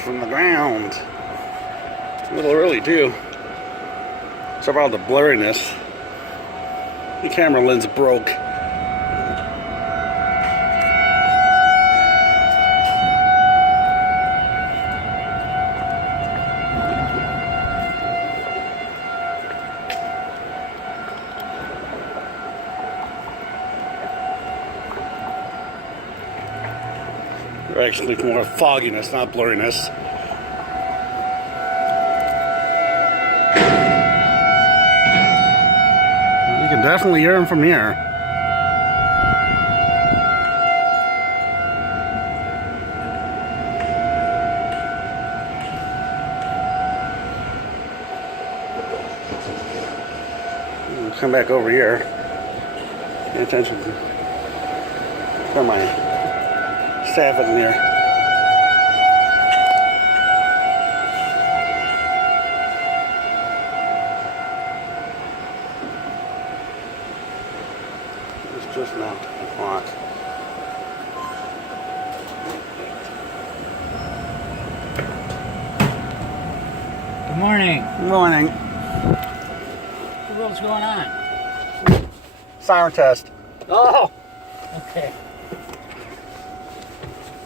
from the ground. A little early too. Sorry about all the blurriness. The camera lens broke. Actually, more fogginess, not blurriness. You can definitely hear him from here. We'll come back over here. Pay attention to my staff in here. It's just now 10 o'clock. Good morning. Good morning. What the world's going on? Siren test. Oh, okay.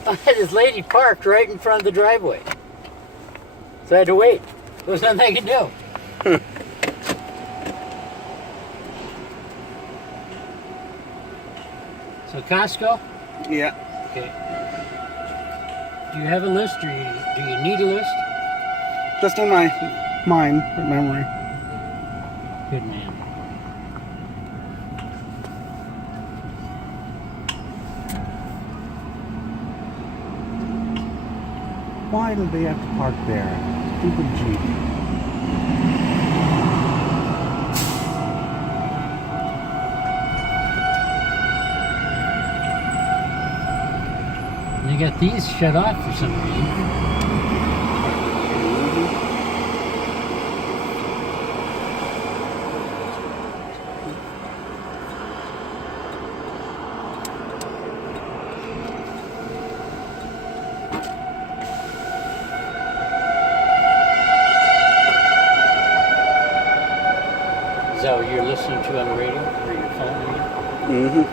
I had this lady parked right in front of the driveway. So I had to wait. There was nothing I could do. So Costco? Yeah. Okay. Do you have a list or do you need a list? Just in my mind, memory. Good man. Why did they have to park there? Stupid Jeep. They got these shut off for some reason. Is that what you're listening to on the radio or your phone? Mm-hmm.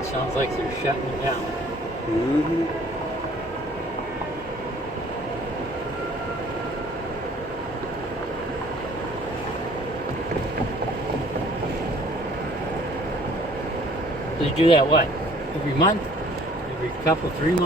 It sounds like they're shutting it down. Mm-hmm. They do that what? Every month? Every couple, 3 months?